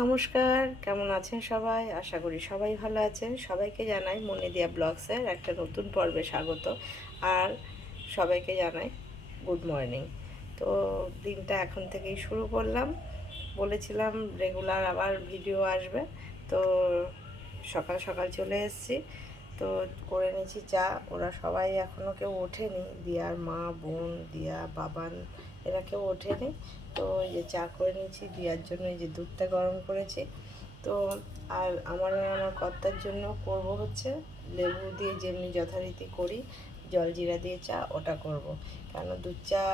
নমস্কার, কেমন আছেন সবাই? আশা করি সবাই ভালো আছেন। সবাইকে জানাই মনে দিয়া ব্লগসের একটা নতুন পর্বে স্বাগত আর সবাইকে জানাই গুড মর্নিং। তো দিনটা এখন থেকেই শুরু করলাম। বলেছিলাম রেগুলার আবার ভিডিও আসবে। তো সকাল সকাল চলে এসেছি। তো করে নিয়েছি চা। ওরা সবাই এখনও কেউ ওঠেনি। দিয়ার মা, বোন, দিয়া, বাবান এরা কেউ ওঠেনি তো যে চা করে নিয়েছি দিয়ার জন্য এই যে দুধটা গরম করেছি। তো আর আমার আমার কর্তার জন্য করব হচ্ছে লেবু দিয়ে যেমনি যথারীতি করি, জল জিরা দিয়ে চা, ওটা করব। কেন দুধ চা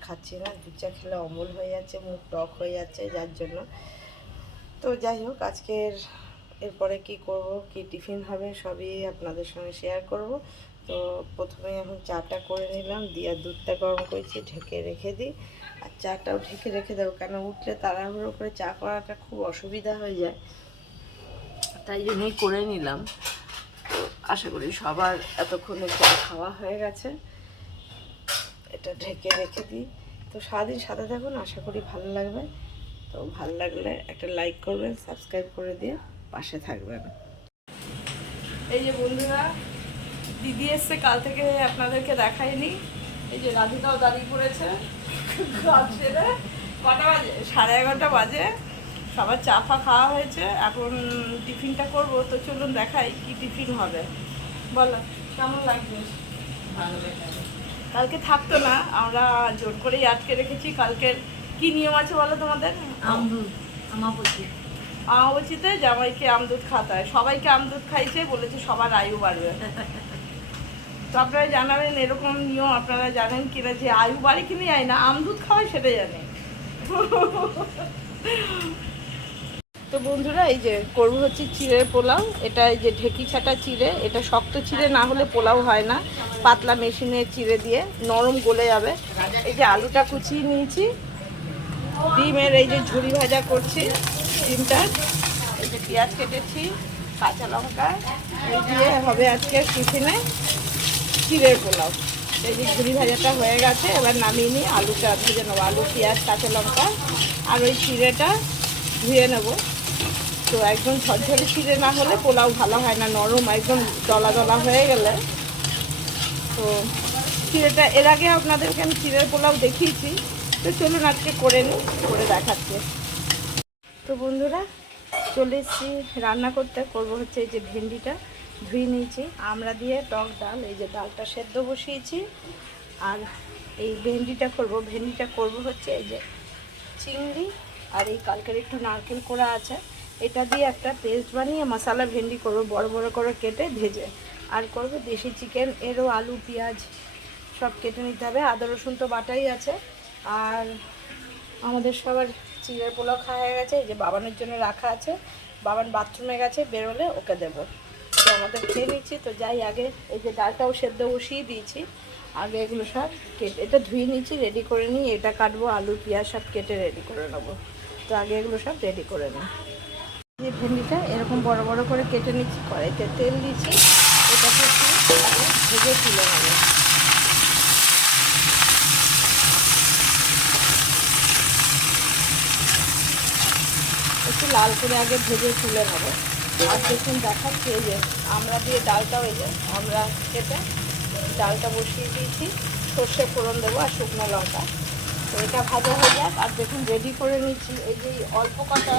খাচ্ছি না, দুধ চা খেলে অমল হয়ে যাচ্ছে, মুখ টক হয়ে যাচ্ছে, যার জন্য। তো যাই হোক, আজকের এরপরে কি করব, কি টিফিন হবে সবই আপনাদের সঙ্গে শেয়ার করব। তো প্রথমে এখন চাটা করে নিলাম, দিয়ে দুধটা গরম করেছি, ঢেকে রেখে দিই। আর চাটাও ঢেকে রেখে দেবো, কেন উঠলে তাড়াহুড়ো করে চা করাটা খুব অসুবিধা হয়ে যায়। তাই জন্যই করে নিলাম। আশা করি সবার এতক্ষণে চা খাওয়া হয়ে গেছে। এটা ঢেকে রেখে দিই। তো সারাদিন সাথে থাকুন, আশা করি ভালো লাগবে। তো ভালো লাগলে একটা লাইক করবেন, সাবস্ক্রাইব করে দিয়ে পাশে থাকবেন। এই যে বন্ধুরা দিদি এসছে কাল থেকে আপনাদেরকে দেখায়নি এই যে রাধিকাও দাঁড়িয়ে পড়েছে। কটা বাজে? সাড়ে এগারোটা বাজে। সবার চা ফা খাওয়া হয়েছে। এখন টিফিনটা করব। তো চলুন দেখাই কি টিফিন হবে। বলো কেমন লাগবে? কালকে থাকতো না। আমরা জোর করেই আটকে রেখেছি। কালকের কি নিয়ম আছে বলো তোমাদের? আমদুল আমাপতি আমাবচিতে জামাইকে আমদুধ খাতে হয়। সবাইকে আমদুধ খাইছে বলেছে সবার আয়ু বাড়বে। তো আপনারা জানাবেন এরকম নিয়ম আপনারা জানেন কিনা যে আয়ু বাড়ি কি নিয়ে না আমদুধ খাওয়ায় সেটা জানে। তো বন্ধুরা, এই যে করব হচ্ছে চিড়ের পোলাও, এটা এই যে ঢেকি ছাটা চিড়ে, এটা শক্ত চিড়ে, না হলে পোলাও হয় না। পাতলা মেশিনে চিড়ে দিয়ে নরম গলে যাবে। এই যে আলুটা কুচিয়ে নিয়েছি। ডিমের এই যে ঝুড়ি ভাজা করছি, ডিমটা। এই যে পেঁয়াজ কেটেছি, কাঁচা লঙ্কা, এই দিয়ে হবে আজকে টিফিনে। চিড়ের পোলাও এই যে ঝুরি ভাজাটা হয়ে গেছে, এবার নামিয়ে নিয়ে আলুটা ভেজে নেব। আলু, পেঁয়াজ, কাঁচা লঙ্কা আর ওই চিড়েটা ধুয়ে নেব। তো একদম ঝরঝরে চিড়ে না হলে পোলাও ভালো হয় না, নরম, একদম দলা দলা হয়ে গেলে। তো চিড়েটা, এর আগে আপনাদেরকে আমি চিড়ের পোলাও দেখিয়েছি। তো চলুন আজকে করে নিই, করে দেখাচ্ছি। তো বন্ধুরা, চলে এসেছি রান্না করতে। করব হচ্ছে এই যে ভেন্ডিটা। ধুয়ে নিয়েছি। আমরা দিয়ে টক ডাল, এই যে ডালটা সেদ্ধ বসিয়েছি। আর এই ভেন্ডিটা করব ভেন্ডিটা করব হচ্ছে এই যে চিংড়ি আর এই কালকের একটু নারকেল করা আছে। এটা দিয়ে একটা পেস্ট বানিয়ে মশলা ভেন্ডি করব, বড় বড় করে কেটে ভেজে। আর করব দেশি চিকেন, এরও আলু, পেঁয়াজ সব কেটে নিতে হবে। আদা, রসুন তো বাটাই আছে। আর আমাদের সবার চিড়ের পোলাও খাওয়া হয়ে গেছে, এই যে বাবানের জন্য রাখা আছে। বাবান বাথরুমে গেছে, বেরোলে ওকে দেবো। আমাদের খেয়ে নিচ্ছি তো যাই, আগে এই যে ডালটাও সেদ্ধ বসিয়ে দিয়েছি। আগে এগুলো সব কেটে, এটা ধুয়ে নিচ্ছি রেডি করে নিই এটা কাটবো, আলু, পেঁয়াজ সব কেটে রেডি করে নেব। তো আগে এগুলো সব রেডি করে নিই এই ভেন্ডিটা এরকম বড় বড় করে কেটে নিচ্ছি কড়াইতে তেল দিচ্ছি এটাকে একটু ভেজে তুলে নেব। একটু লাল করে আগে ভেজে তুলে নেব। আর দেখুন দেখাচ্ছি যে আমরা দিয়ে ডালটা, এই যে আমরা কেটে ডালটা বসিয়ে দিয়েছি। সর্ষে ফোড়ন দেবো আর শুকনো লঙ্কা। তো এটা ভাজা হয়ে যাক। আর দেখুন রেডি করে নিচ্ছি এই যে অল্প কটা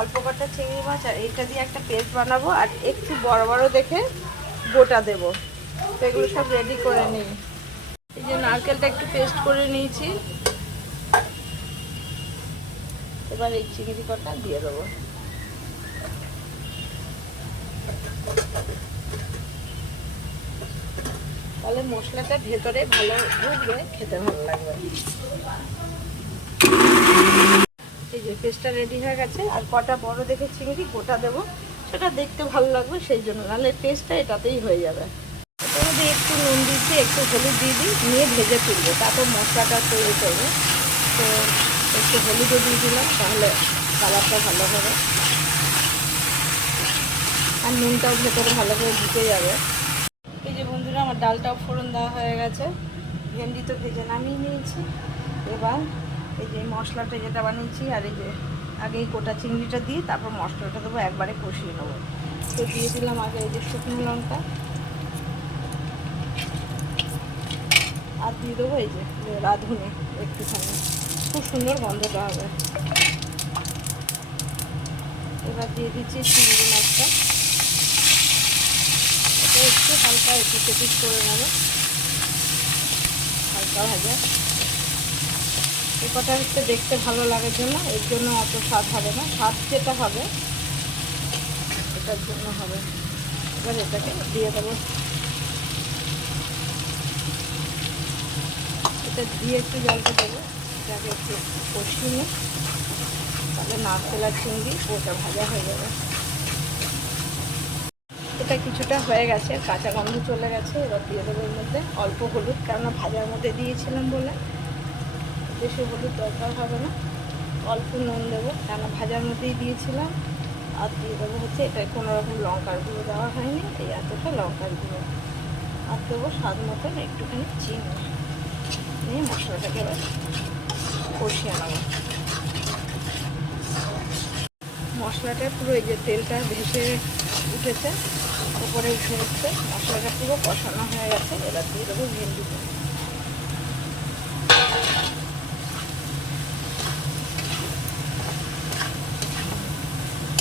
অল্প কটা চিংড়ি মাছ আর এইটা দিয়ে একটা পেস্ট বানাবো আর একটু বড় বড় দেখে গোটা দেবো। তো এগুলো সব রেডি করে নিই। এই যে নারকেলটা একটু পেস্ট করে নিয়েছি। এবার এই চিংড়ি কটা দিয়ে দেবো। তাহলে মশলাটা ভেতরে ভালো ঢুকবে, খেতে ভালো লাগবে। এই যে পেস্টটা রেডি হয়ে গেছে, আর কটা বড় দেখে চিংড়ি, গোটা দেবো। সেটা দেখতে ভালো লাগবে, সেই জন্য। নাহলে টেস্টটা এটাতেই হয়ে যাবে। মধ্যে একটু নুন দিচ্ছি, একটু হলুদ দিয়ে দিই, নিয়ে ভেজে তুলবো। তারপর মশলাটা তৈরি করব। তো একটু হলুদও দিয়ে দিলাম, তাহলে কালারটা ভালো হবে। আর নুনটাও ভেতরে ভালো করে ঢুকে যাবে। এই যে বন্ধুরা, আমার ডালটাও ফোড়ন দেওয়া হয়ে গেছে। ভেন্ডি তো ভেজে নামিয়ে নিয়েছি। এবার এই যে মশলাটা যেটা বানিয়েছি, আর এই যে আগে এই গোটা চিংড়িটা দিয়ে তারপর মশলাটা দেবো, একবারে কষিয়ে নেব। তো দিয়ে দিলাম আগে এই যে শুকনো লঙ্কা। আর দিয়ে দেবো এই যে রাঁধুনি একটুখানি। খুব সুন্দর গন্ধটা হবে। এবার দিয়ে দিচ্ছি চিংড়ি একটু হালকা একটু সেটিস করে নেব। হালকা ভাজা। কটা হচ্ছে দেখতে ভালো লাগার জন্য, এর জন্য অত স্বাদ হবে না। স্বাদ যেটা হবে, এটার জন্য হবে। এবার এটাকে দিয়ে দেবো। এটা দিয়ে একটু জলটা দেবো। এটাকে একটু কষিয়ে তাহলে নারকেল আর চিংড়ি ওটা ভাজা হয়ে যাবে। এটা কিছুটা হয়ে গেছে, কাঁচা গন্ধ চলে গেছে, এবার দিয়ে দেবো এর মধ্যে অল্প হলুদ, কেননা ভাজার মধ্যে দিয়েছিলাম বলে বেশি হলুদ দরকার হবে না। অল্প নুন দেবো কেন ভাজার মধ্যেই দিয়েছিলাম। আর দিয়ে দেবো হচ্ছে এটা কোনো রকম লঙ্কার গুঁড়ো দেওয়া হয়নি, এই এতটা লঙ্কার গুঁড়ো। আর দেবো স্বাদ মতন একটুখানি চিনি। নিয়ে মশলাটাকে এবার কষিয়ে নেব। মশলাটা পুরো এই যে তেলটা ভেসে উঠেছে, উপরে উঠে এসছে মশলাটা পুরো কষানো হয়ে গেছে, এবার দিয়ে দেবো ভেন্ডি।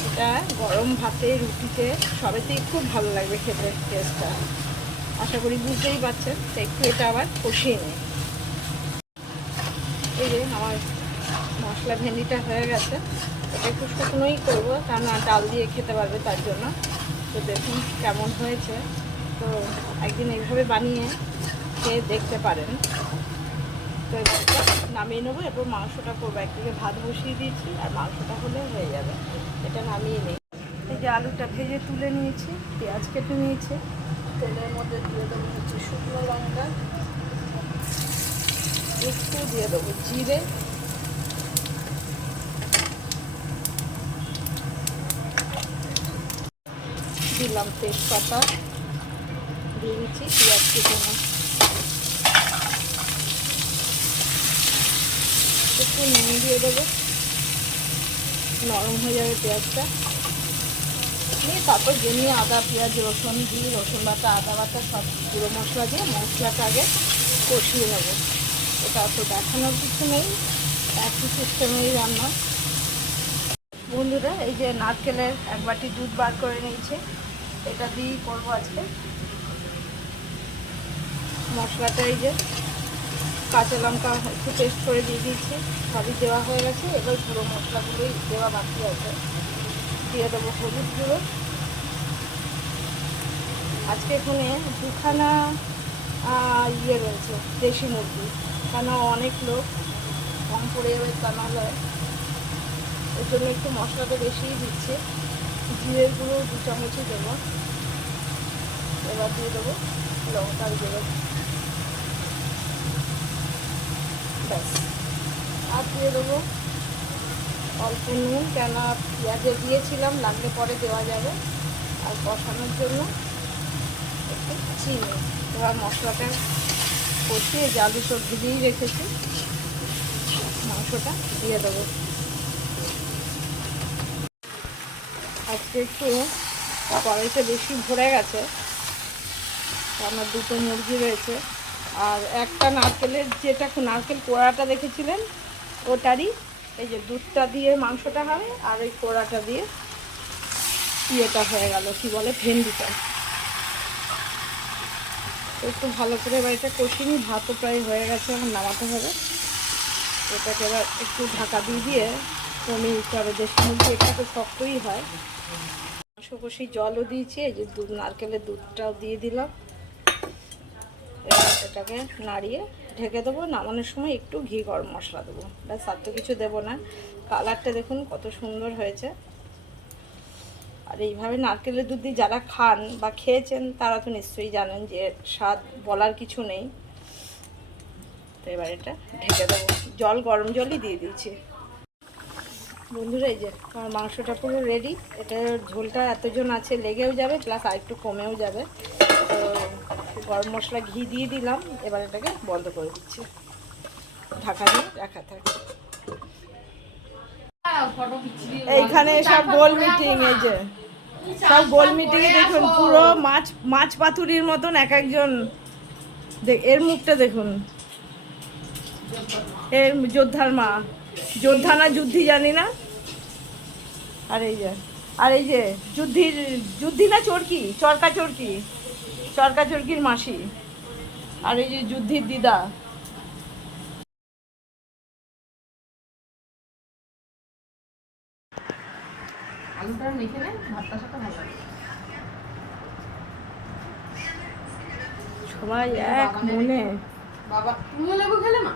এটা গরম ভাতে, রুটিতে, সবেতেই খুব ভালো লাগবে খেতে টেস্টটা আশা করি বুঝতেই পারছেন তো একটু এটা আবার কষিয়ে নিই। এই যে আমার মশলা, ভেন্ডিটা হয়ে গেছে। এটা একটু শুকনোই করব, কারণ ডাল দিয়ে খেতে পারবে তার জন্য। তো দেখুন কেমন হয়েছে। তো একদিন এইভাবে বানিয়ে খেয়ে দেখতে পারেন। তো এবারটা নামিয়ে নেব, এরপর মাংসটা করব। একদিকে ভাত বসিয়ে দিয়েছি, আর মাংসটা হলে হয়ে যাবে। এটা নামিয়ে নিই। এই যে আলুটা ভেজে তুলে নিয়েছি, পেঁয়াজ কেটে নিয়েছি। তেলের মধ্যে দিয়ে দেবো হচ্ছে শুকনো লঙ্কা। একটু দিয়ে দেবো জিরে। দিলাম তেজপাতা, দিয়ে দিচ্ছি পেঁয়াজ কেটে না একটু নুন দিয়ে দেবো। নরম হয়ে যাবে পেঁয়াজটা। নিয়ে তারপর জমিয়ে আদা, পেঁয়াজ, রসুন দিয়ে রসুন বাটা, আদা বাটা, সব গুঁড়ো মশলা দিয়ে মশলাটা আগে কষিয়ে নেব। এটা তো দেখানোর কিছু নেই, একই সিস্টেমেই রান্না। বন্ধুরা, এই যে নারকেলের এক বাটি দুধ বার করে নিয়েছে। এটা দিয়েই করব আজকে। মশলাটা এই যে কাঁচা লঙ্কা একটু পেস্ট করে দিয়ে দিয়েছি, সবই দেওয়া হয়ে গেছে। এবার পুরো মশলাগুলোই দেওয়া বাকি আছে। দিয়ে দেবো হলুদ গুঁড়ো। আজকে এখানে দুখানা ইয়ে রয়েছে, দেশি মুরগি। কেন অনেক লোক কম যাবে তা নাহলে এর জন্য একটু মশলাটা বেশিই দিচ্ছে। জিরের গুঁড়ো দু চামচই দেবো এবার দিয়ে দেবো লঙ্কার গুঁড়ো ব্যাস। আর দিয়ে দেবো অল্প নুন কেন পেঁয়াজে দিয়েছিলাম, লাগলে পরে দেওয়া যাবে। আর কষানোর জন্য একটু চিনি। এবার মশলাটা কষিয়ে যে আলু সব ভিজিয়েই রেখেছি, মাংসটা দিয়ে দেবো। আজকে একটু কড়াইটা বেশি ভরে গেছে। আমার দুটো মুরগি রয়েছে। আর একটা নারকেলের, যেটা নারকেল কোড়াটা দেখেছিলেন? ওটারই। এই যে দুধটা দিয়ে মাংসটা হবে, আর ওই কোড়াটা দিয়ে ইয়েটা হয়ে গেল, কি বলে, ভেন্ডিটা। একটু ভালো করে এবার এটা কষিনি ভাতও প্রায় হয়ে গেছে এখন নামাতে হবে। এটাকে এবার একটু ঢাকা দিয়ে দিয়ে কমিয়ে দিতে হবে দেশি মুরগি এটা তো শক্তই হয়। মাংস কষি জলও দিয়েছি, এই যে দুধ, নারকেলের দুধটাও দিয়ে দিলাম। এটাকে নাড়িয়ে ঢেকে দেবো, নামানোর সময় একটু ঘি গরম মশলা দেবো। ব্যাস, আর তো কিছু দেবো না। কালারটা দেখুন কত সুন্দর হয়েছে। আর এইভাবে নারকেলের দুধ দিয়ে যারা খান বা খেয়েছেন, তারা তো নিশ্চয়ই জানেন যে স্বাদ বলার কিছু নেই। তো এবার এটা ঢেকে দেবো। জল, গরম জলই দিয়ে দিয়েছি। বন্ধুরা, এই যে আমার মাংসটা পুরো রেডি এটা ঝোলটা এতজন আছে, লেগেও যাবে প্লাস আর একটু কমেও যাবে। তো গরম মশলা ঘি দিয়ে দিলাম, এবার এটাকে বন্ধ করে দিচ্ছি। ঢাকা দিয়ে রাখা থাকে। এইখানে সব গোল মিটিং, এই যে। সব গোল মিটিং এ দেখুন, পুরো মাছ মাছ পাতুরির মতন এক একজন। এর মুখটা দেখুন। এর যোদ্ধার মা। যোদ্ধা না যুদ্ধি জানি না। আর এই যে আর এই যে যুদ্ধির যুদ্ধি না চরকি চরকা চরকি চরকা চরকির মাসি। আর এই যে যুদ্ধির দিদা। আলুটা মেখে নে ভাতটার সাথে ভালো লাগে। সবাই এক মনে। বাবা তুমিও লেবু খেলে মা?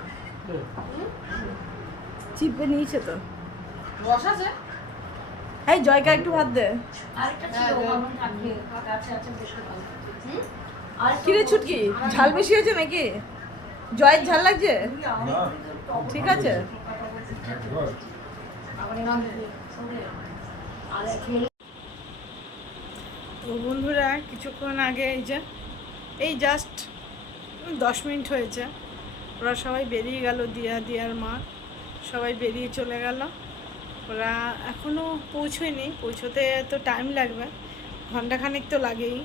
চিপে নিয়েছে তো। রস এই জয়কা একটু ভাত দে। হুম? কিরে ছুটকি ঝাল বেশি হয়েছে নাকি? জয়ের ঝাল লাগছে? ঠিক আছে। তো বন্ধুরা কিছুক্ষণ আগে এই যে এই জাস্ট দশ মিনিট হয়েছে। ওরা সবাই বেরিয়ে গেল দিয়া দিয়ার মা। সবাই বেরিয়ে চলে গেল। ওরা এখনও পৌঁছয়নি, পৌঁছোতে তো টাইম লাগবে। ঘন্টাখানেক তো লাগেই।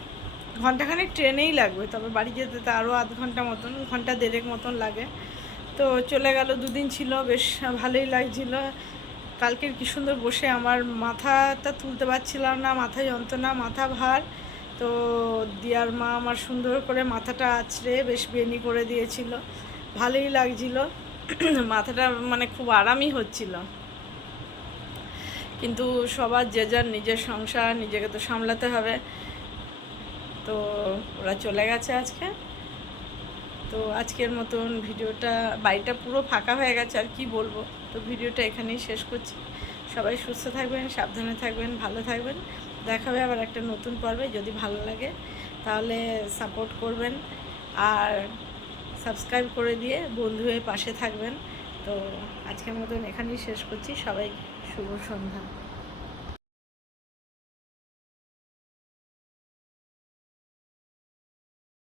ঘন্টাখানেক ট্রেনেই লাগবে, তবে বাড়ি যেতে তো আরও আধ ঘণ্টা মতন ঘণ্টা দেড়েক মতন লাগে। তো চলে গেল, দুদিন ছিল, বেশ ভালোই লাগছিল। কালকের কি সুন্দর বসে আমার মাথাটা তুলতে পারছিলাম না, মাথা যন্ত্রণা, মাথা ভার। তো দিয়ার মা আমার সুন্দর করে মাথাটা আছড়ে বেশ বেনি করে দিয়েছিল। ভালোই লাগছিল। মাথাটা মানে খুব আরামই হচ্ছিল। কিন্তু সবার যে যার নিজের সংসার, নিজেকে তো সামলাতে হবে। তো ওরা চলে গেছে আজকে। তো আজকের মতন ভিডিওটা, বাড়িটা পুরো ফাঁকা হয়ে গেছে, আর কি বলব? তো ভিডিওটা এখানেই শেষ করছি। সবাই সুস্থ থাকবেন, সাবধানে থাকবেন, ভালো থাকবেন। দেখা হবে আবার একটা নতুন পর্বে যদি ভালো লাগে, তাহলে সাপোর্ট করবেন। আর সাবস্ক্রাইব করে দিয়ে বন্ধু হয়ে পাশে থাকবেন। তো আজকের মতন এখানেই শেষ করছি। সবাই শুভ সন্ধ্যা।